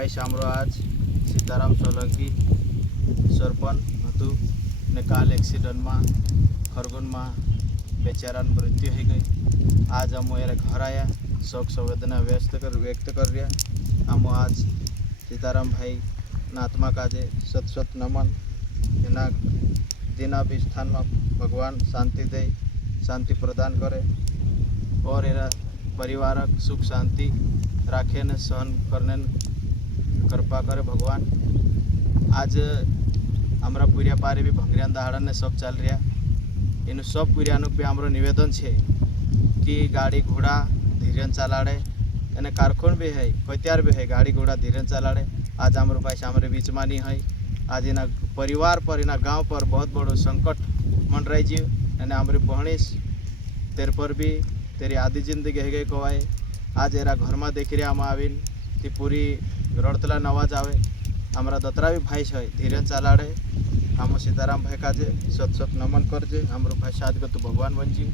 भाई सामरो आज सीताराम सोलंकी सरपंच हतु ने काल एक्सीडेंट में खरगोन में बेचारा मृत्यु हो गई। आज हम मेरे घर आया शोक संवेदना व्यक्त कर रहा। हम आज सीताराम भाई ना आत्मा काजे सत सत नमन। एना देना भी स्थान में भगवान शांति दे, शांति प्रदान करे और एना परिवार सुख शांति राखे ने सहन करने कृपा करे भगवान। आज हमारा पुरिया पारे भी भंगरियान दहाड़ा ने सब चल रहा। इन सब पुरियानु भी हमारो निवेदन है कि गाड़ी घोड़ा धीरे चलाड़े। एने कारखोन भी है, हथियार भी है, गाड़ी घोड़ा धीरे चलाड़े। आज हमारे पास हमारे बीच में नहीं है। आज इना परिवार पर इना गांव पर बहुत बड़ो संकट मंडराई जी। हमारी बहनीस तेरे पर भी तेरी आधी जिंदगी है गई कवाए। आज एरा घर में देख रहा हम आवीन ती पूरी रड़तला नवाज आवे। हमारा दतरा भी भाई है धीरे चलाड़े। हम सीताराम भाई काजे सत सत नमन करजे। हमारो भाई साथ को तो भगवान बन जी।